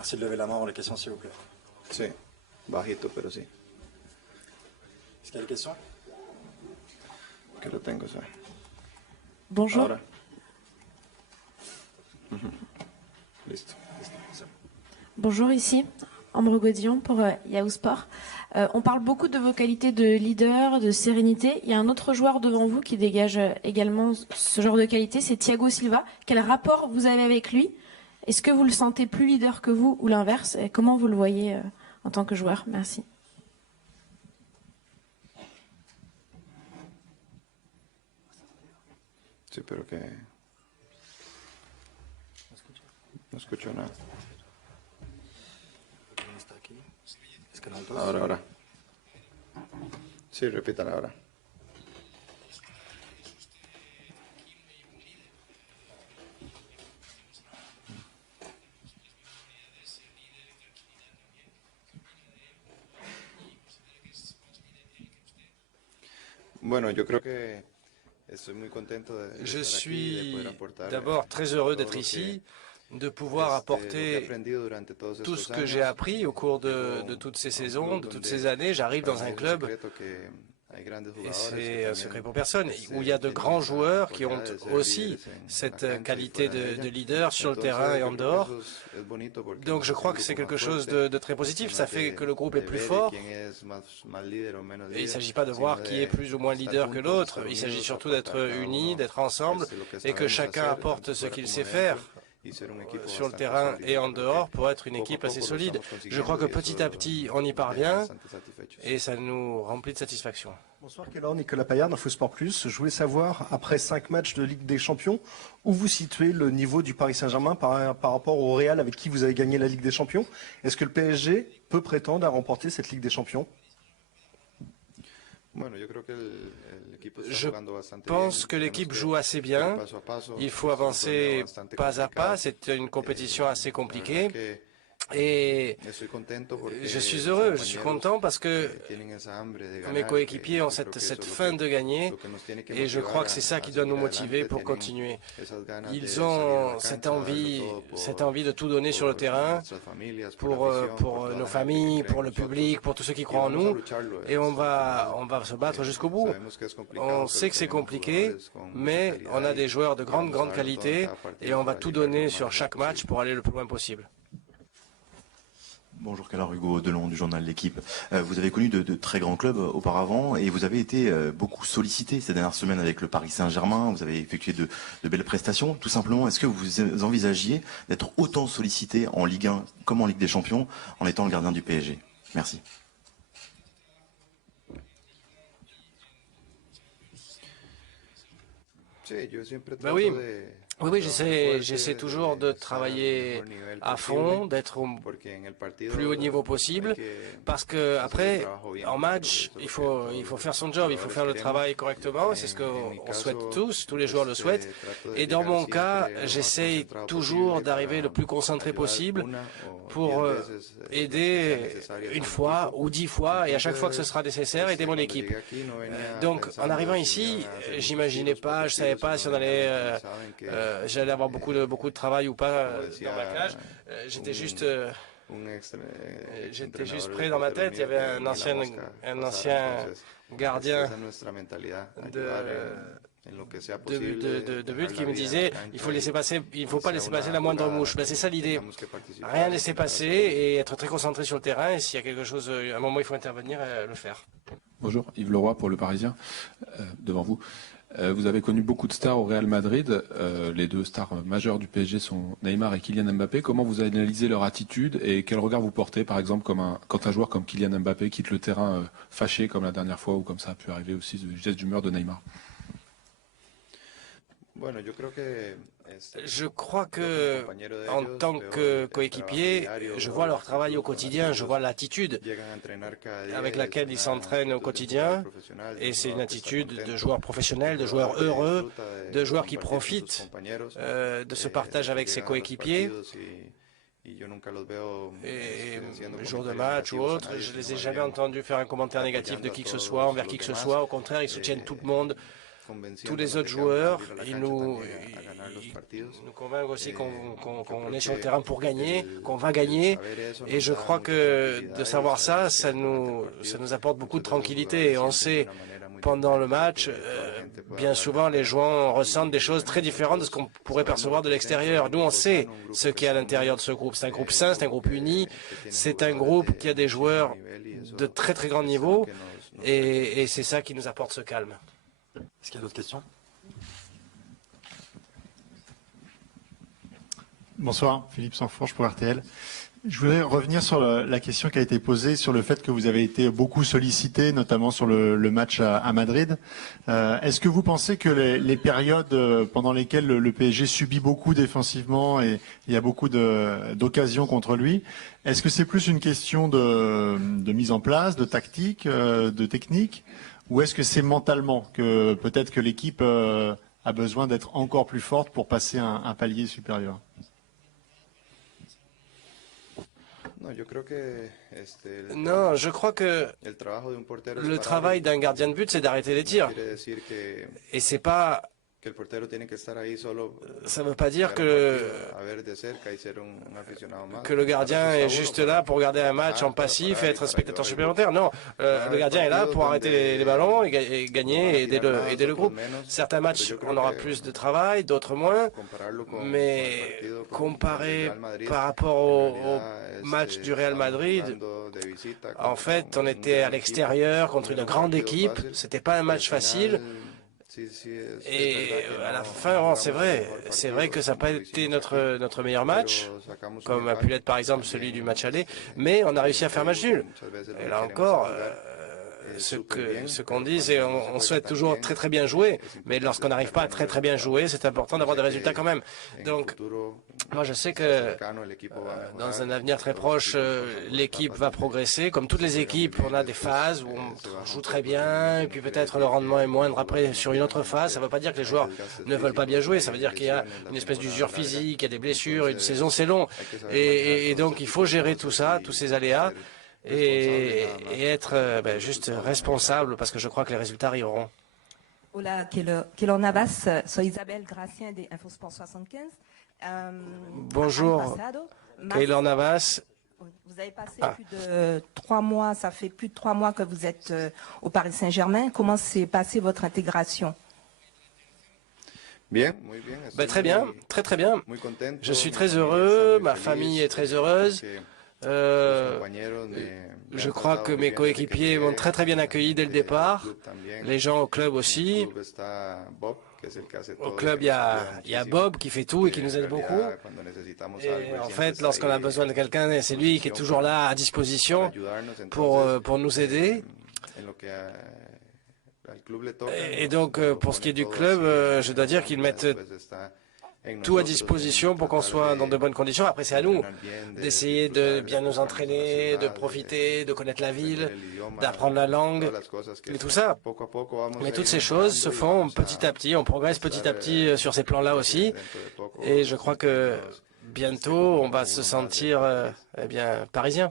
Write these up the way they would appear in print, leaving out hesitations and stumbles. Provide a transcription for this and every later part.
Merci de lever la main pour les questions, s'il vous plaît. Sí, bajito, pero sí. Est-ce qu'il y a des questions? Que lo tengo, ça. Bonjour. Ahora. Listo. Bonjour, ici Ambre Godillon pour Yahoo Sport. On parle beaucoup de vos qualités de leader, de sérénité. Il y a un autre joueur devant vous qui dégage également ce genre de qualité, c'est Thiago Silva. Quel rapport vous avez avec lui? Est-ce que vous le sentez plus leader que vous ou l'inverse? Et comment vous le voyez en tant que joueur? Merci. Sí, pero que... No escucho nada. Ahora. Sí, repítala ahora. Bueno, yo creo que estoy muy contento de Je estar aquí, de suis poder aportar d'abord très heureux todo d'être lo ici, que, de pouvoir lo que he apporter aprendido durante todos tout estos ce que años. j'ai appris au cours de Llego toutes ces a un saisons, club de toutes donde ces années. J'arrive dans para un mí es club, secreto que hay grandes et jugadores c'est que un secret también, pour personne, où il y a de grands tienen joueurs esa qui ont cualidad de ser aussi líderes en la cette cancha y qualité fuera de de ella. leader sur le Entonces, terrain et yo en creo que dehors. eso es bonito porque Donc nos je hace crois un que c'est grupo quelque más chose fuerte, de très positif, no ça fait que le groupe est de plus ver fort. quién es más líder o menos Et il ne líder, s'agit pas de sino voir qui est plus ou moins estar leader que juntos, l'autre, estar il s'agit unidos, surtout aportar d'être cada unis, uno d'être ensemble, lo que et que sabemos chacun hacer, apporte tanto ce fuera qu'il como sait dentro, faire y ser un equipo sur le bastante terrain sólido. et en Yo creo dehors que pour être une poco a équipe poco assez lo solide. estamos Je crois que consiguiendo y petit à eso petit, on y nos deja parvient bastante satisfechos. et ça nous remplit de satisfaction. Bonsoir, alors Nicolas Paillard d'Infosport Plus. Je voulais savoir, après 5 matchs de Ligue des Champions, où vous situez le niveau du Paris Saint-Germain par rapport au Real avec qui vous avez gagné la Ligue des Champions? Est-ce que le PSG peut prétendre à remporter cette Ligue des Champions? Je pense que l'équipe joue assez bien. Il faut avancer pas à pas. C'est une compétition assez compliquée. Et je suis heureux, je suis content parce que mes coéquipiers ont cette faim de gagner et je crois que c'est ça qui doit nous motiver pour continuer. Ils ont cette envie de tout donner sur le terrain pour nos familles, pour le public, pour tous ceux qui croient en nous et on va se battre jusqu'au bout. On sait que c'est compliqué, mais on a des joueurs de grande qualité et on va tout donner sur chaque match pour aller le plus loin possible. Bonjour, Calor Hugo Delon du journal L'Équipe. Vous avez connu de très grands clubs auparavant et vous avez été beaucoup sollicité ces dernières semaines avec le Paris Saint-Germain. Vous avez effectué de belles prestations. Tout simplement, est-ce que vous envisagiez d'être autant sollicité en Ligue 1 comme en Ligue des Champions en étant le gardien du PSG? Merci. Ben oui. Oui, j'essaie toujours de travailler à fond, d'être au plus haut niveau possible, parce que après, en match, il faut faire son job, il faut faire le travail correctement, c'est ce qu'on souhaite tous les joueurs le souhaitent. Et dans mon cas, j'essaie toujours d'arriver le plus concentré possible pour aider une fois ou 10 fois, et à chaque fois que ce sera nécessaire, aider mon équipe. Donc, en arrivant ici, j'imaginais pas, je savais pas si on allait j'allais avoir beaucoup de travail ou pas dans ma cage. J'étais juste prêt dans ma tête. Il y avait un ancien gardien de but qui me disait il faut pas laisser passer la moindre mouche. Ben, c'est ça l'idée. Rien laisser passer et être très concentré sur le terrain. Et s'il y a quelque chose, à un moment où il faut intervenir, le faire. Bonjour, Yves Leroy pour Le Parisien, devant vous. Vous avez connu beaucoup de stars au Real Madrid. Les deux stars majeures du PSG sont Neymar et Kylian Mbappé. Comment vous analysez leur attitude et quel regard vous portez, par exemple, quand un joueur comme Kylian Mbappé quitte le terrain fâché comme la dernière fois ou comme ça a pu arriver aussi du geste d'humeur de Neymar? Je crois que, en tant que coéquipier, je vois leur travail au quotidien, je vois l'attitude avec laquelle ils s'entraînent au quotidien, et c'est une attitude de joueurs professionnels, de joueurs heureux, de joueurs qui profitent de ce partage avec ses coéquipiers. Et jour de match ou autre, je ne les ai jamais entendus faire un commentaire négatif de qui que ce soit, envers qui que ce soit. Au contraire, ils soutiennent tout le monde. tous les autres joueurs, ils nous convainquent aussi qu'on est sur le terrain pour gagner, qu'on va gagner. Et je crois que de savoir ça, ça nous apporte beaucoup de tranquillité. Et on sait, pendant le match, bien souvent, les joueurs ressentent des choses très différentes de ce qu'on pourrait percevoir de l'extérieur. Nous, on sait ce qu'il y a à l'intérieur de ce groupe. C'est un groupe sain, c'est un groupe uni, c'est un groupe qui a des joueurs de très très grand niveau. Et c'est ça qui nous apporte ce calme. Est-ce qu'il y a d'autres questions? Bonsoir, Philippe Sanfourche pour RTL. Je voulais revenir sur la question qui a été posée sur le fait que vous avez été beaucoup sollicité, notamment sur le match à Madrid. Est-ce que vous pensez que les périodes pendant lesquelles le PSG subit beaucoup défensivement et il y a beaucoup d'occasions contre lui, est-ce que c'est plus une question de mise en place, de tactique, de technique, ou est-ce que c'est mentalement que peut-être que l'équipe a besoin d'être encore plus forte pour passer un palier supérieur? Non, je crois que le travail d'un gardien de but, c'est d'arrêter les tirs. Et c'est pas... Ça ne veut pas dire que le gardien est juste là pour regarder un match en passif et être spectateur supplémentaire. Non, le gardien est là pour arrêter les ballons et gagner et aider le groupe. Certains matchs, on aura plus de travail, d'autres moins. Mais comparé par rapport au match du Real Madrid, en fait, on était à l'extérieur contre une grande équipe. C'était pas un match facile. Et à la fin, c'est vrai que ça n'a pas été notre meilleur match, comme a pu l'être par exemple celui du match aller, mais on a réussi à faire match nul. Et là encore, ce qu'on dit, c'est qu'on souhaite toujours très très bien jouer, mais lorsqu'on n'arrive pas à très très bien jouer, c'est important d'avoir des résultats quand même. Donc, moi je sais que dans un avenir très proche, l'équipe va progresser. Comme toutes les équipes, on a des phases où on joue très bien, et puis peut-être le rendement est moindre après sur une autre phase. Ça ne veut pas dire que les joueurs ne veulent pas bien jouer, ça veut dire qu'il y a une espèce d'usure physique, il y a des blessures, une saison c'est long. Et donc il faut gérer tout ça, tous ces aléas. Et être juste responsable, parce que je crois que les résultats arriveront. Hola, Keylor Navas, soy Isabelle Gracien de Infosport 75. Bonjour, Keylor Navas. Vous avez passé plus de 3 mois, ça fait plus de 3 mois que vous êtes au Paris Saint-Germain. Comment s'est passée votre intégration? Bien. Très bien, très très bien. Je suis très heureux, ma famille est très heureuse. Je crois que mes coéquipiers m'ont très très bien accueilli dès le départ, les gens au club aussi. Au club, il y a Bob qui fait tout et qui nous aide beaucoup. Et en fait, lorsqu'on a besoin de quelqu'un, c'est lui qui est toujours là à disposition pour nous aider. Et donc, pour ce qui est du club, je dois dire qu'ils mettent tout à disposition pour qu'on soit dans de bonnes conditions. Après, c'est à nous d'essayer de bien nous entraîner, de profiter, de connaître la ville, d'apprendre la langue, et tout ça. Mais toutes ces choses se font petit à petit, on progresse petit à petit sur ces plans-là aussi. Et je crois que bientôt, on va se sentir parisien.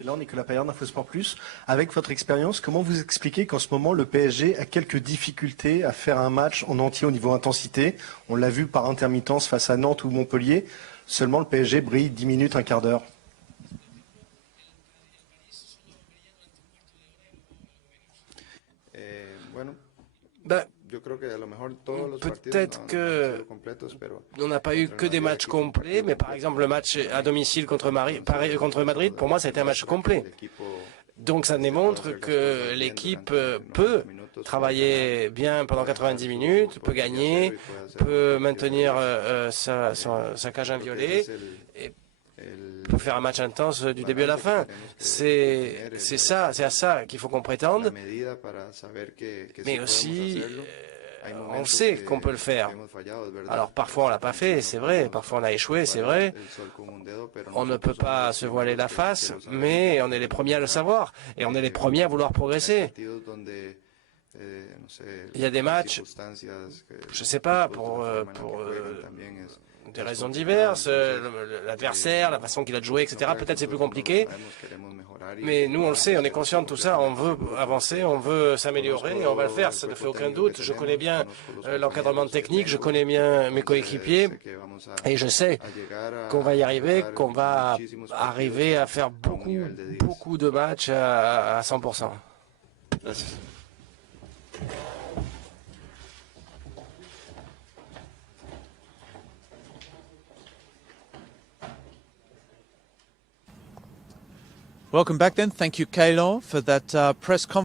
Là, Nicolas Paillard d'Infosport Plus. Avec votre expérience, comment vous expliquez qu'en ce moment, le PSG a quelques difficultés à faire un match en entier au niveau intensité? On l'a vu par intermittence face à Nantes ou Montpellier. Seulement, le PSG brille 10 minutes, un quart d'heure. Peut-être qu'on n'a pas eu que des matchs complets, mais par exemple le match à domicile contre Madrid, pour moi, ça a été un match complet. Donc ça démontre que l'équipe peut travailler bien pendant 90 minutes, peut gagner, peut maintenir sa cage inviolée et peut faire un match intense du début à la fin. C'est à ça qu'il faut qu'on prétende, mais aussi on sait qu'on peut le faire. Alors parfois on l'a pas fait, c'est vrai, parfois on a échoué, c'est vrai. On ne peut pas se voiler la face, mais on est les premiers à le savoir et on est les premiers à vouloir progresser. Il y a des matchs, je ne sais pas, pour des raisons diverses, l'adversaire, la façon qu'il a de jouer, etc. Peut-être c'est plus compliqué. Mais nous, on le sait, on est conscient de tout ça. On veut avancer, on veut s'améliorer et on va le faire, ça ne fait aucun doute. Je connais bien l'encadrement technique, je connais bien mes coéquipiers et je sais qu'on va y arriver, qu'on va arriver à faire beaucoup de matchs à 100%. Gracias. Welcome back then. Thank you, Kaylor, for that press conference.